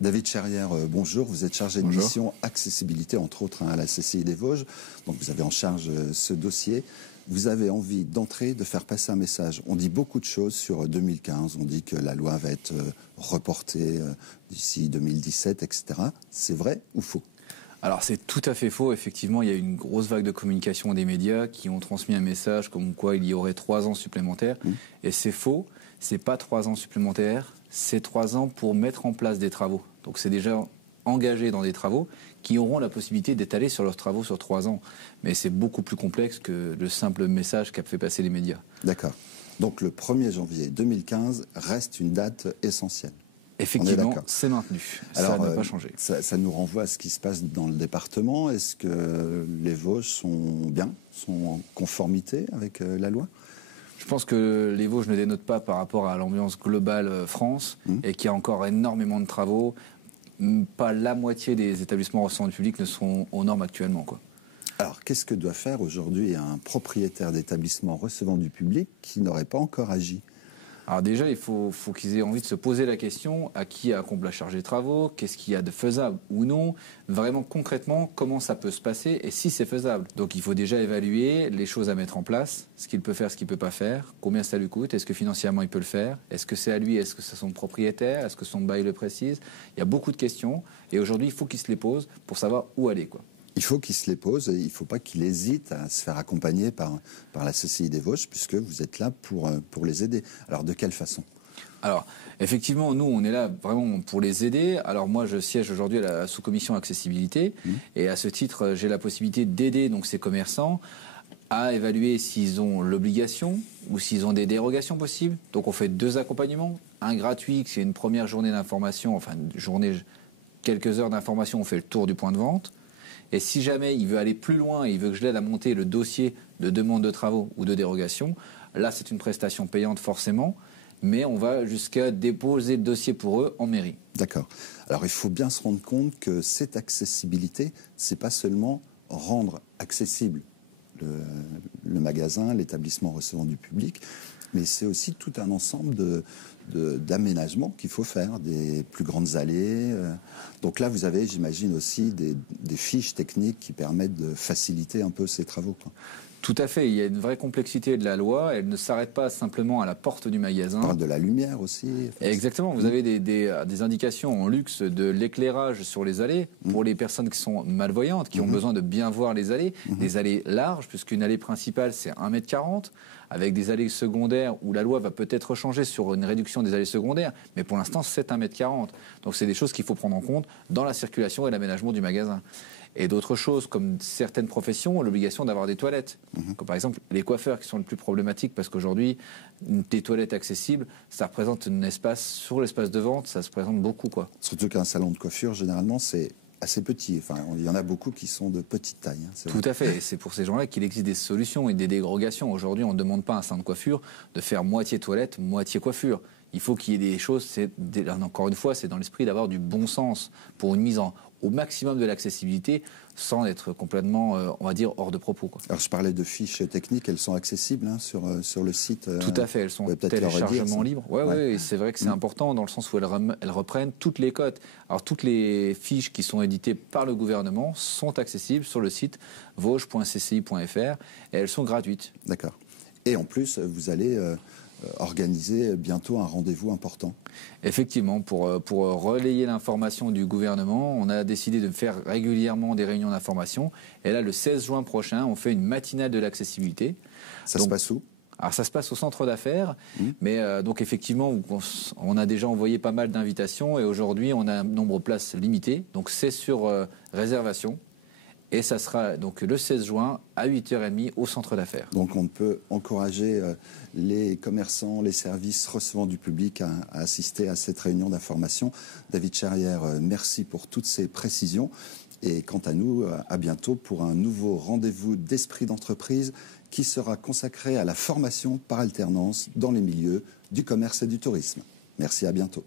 David Cherrière, bonjour. Vous êtes chargé de mission accessibilité, entre autres, à la CCI des Vosges. Donc vous avez en charge ce dossier. Vous avez envie d'entrer, de faire passer un message. On dit beaucoup de choses sur 2015. On dit que la loi va être reportée d'ici 2017, etc. C'est vrai ou faux ? Alors c'est tout à fait faux. Effectivement, il y a eu une grosse vague de communication des médias qui ont transmis un message comme quoi il y aurait 3 ans supplémentaires. Et c'est faux. C'est pas 3 ans supplémentaires. C'est 3 ans pour mettre en place des travaux. Donc c'est déjà engagé dans des travaux qui auront la possibilité d'étaler sur leurs travaux sur 3 ans. Mais c'est beaucoup plus complexe que le simple message qu'a fait passer les médias. D'accord. Donc le 1er janvier 2015 reste une date essentielle. Effectivement, c'est maintenu. Alors, ça n'a pas changé. Ça nous renvoie à ce qui se passe dans le département. Est-ce que les Vosges sont en conformité avec la loi ? Je pense que les Vosges ne dénotent pas par rapport à l'ambiance globale France et qu'il y a encore énormément de travaux. Pas la moitié des établissements recevant du public ne sont aux normes actuellement, quoi. Alors, qu'est-ce que doit faire aujourd'hui un propriétaire d'établissement recevant du public qui n'aurait pas encore agi ? Alors déjà, il faut qu'ils aient envie de se poser la question à qui incombe la charge des travaux, qu'est-ce qu'il y a de faisable ou non, vraiment concrètement, comment ça peut se passer et si c'est faisable. Donc il faut déjà évaluer les choses à mettre en place, ce qu'il peut faire, ce qu'il ne peut pas faire, combien ça lui coûte, est-ce que financièrement il peut le faire, est-ce que c'est à lui, est-ce que c'est son propriétaire, est-ce que son bail le précise. Il y a beaucoup de questions et aujourd'hui, il faut qu'il se les pose pour savoir où aller, quoi. Il faut qu'il se les pose et il ne faut pas qu'il hésite à se faire accompagner par la CCI des Vosges, puisque vous êtes là pour les aider. Alors, de quelle façon ? Alors, effectivement, nous, on est là vraiment pour les aider. Alors, moi, je siège aujourd'hui à la sous-commission accessibilité. Et à ce titre, j'ai la possibilité d'aider donc, ces commerçants à évaluer s'ils ont l'obligation ou s'ils ont des dérogations possibles. Donc, on fait 2 accompagnements. Un gratuit, c'est une première journée d'information, enfin, une journée, quelques heures d'information, on fait le tour du point de vente. Et si jamais il veut aller plus loin et il veut que je l'aide à monter le dossier de demande de travaux ou de dérogation, là c'est une prestation payante forcément, mais on va jusqu'à déposer le dossier pour eux en mairie. D'accord. Alors il faut bien se rendre compte que cette accessibilité, c'est pas seulement rendre accessible le magasin, l'établissement recevant du public, mais c'est aussi tout un ensemble d'aménagements qu'il faut faire, des plus grandes allées. Donc là, vous avez, j'imagine, aussi des fiches techniques qui permettent de faciliter un peu ces travaux, quoi. Tout à fait, il y a une vraie complexité de la loi, elle ne s'arrête pas simplement à la porte du magasin. On parle de la lumière aussi. Exactement, vous avez des indications en luxe de l'éclairage sur les allées pour les personnes qui sont malvoyantes, qui ont besoin de bien voir les allées, des allées larges, puisqu'une allée principale c'est 1,40 m, avec des allées secondaires où la loi va peut-être changer sur une réduction des allées secondaires, mais pour l'instant c'est 1,40 m. Donc c'est des choses qu'il faut prendre en compte dans la circulation et l'aménagement du magasin. Et d'autres choses, comme certaines professions ont l'obligation d'avoir des toilettes. Comme par exemple les coiffeurs qui sont le plus problématiques parce qu'aujourd'hui, des toilettes accessibles, ça représente un espace, sur l'espace de vente, ça se présente beaucoup, quoi. Surtout qu'un salon de coiffure, généralement, c'est assez petit. Enfin, il y en a beaucoup qui sont de petite taille. Tout à fait. Et c'est pour ces gens-là qu'il existe des solutions et des dérogations. Aujourd'hui, on ne demande pas à un salon de coiffure de faire moitié toilette, moitié coiffure. Il faut qu'il y ait des choses, encore une fois, c'est dans l'esprit d'avoir du bon sens pour une mise au maximum de l'accessibilité sans être complètement, on va dire, hors de propos, quoi. Alors je parlais de fiches techniques, elles sont accessibles sur le site. Tout à fait, elles sont téléchargement libres. Oui, c'est vrai que c'est important dans le sens où elles reprennent toutes les cotes. Alors toutes les fiches qui sont éditées par le gouvernement sont accessibles sur le site vosges.cci.fr et elles sont gratuites. D'accord. Et en plus, vous allez organiser bientôt un rendez-vous important. Effectivement, pour relayer l'information du gouvernement, on a décidé de faire régulièrement des réunions d'information. Et là, le 16 juin prochain, on fait une matinale de l'accessibilité. Ça se passe où ? Alors ça se passe au centre d'affaires, mais donc effectivement, on a déjà envoyé pas mal d'invitations et aujourd'hui, on a un nombre de places limité. Donc c'est sur réservation. Et ça sera donc le 16 juin à 8h30 au centre d'affaires. Donc on peut encourager les commerçants, les services recevant du public à assister à cette réunion d'information. David Cherrière, merci pour toutes ces précisions. Et quant à nous, à bientôt pour un nouveau rendez-vous d'esprit d'entreprise qui sera consacré à la formation par alternance dans les milieux du commerce et du tourisme. Merci, à bientôt.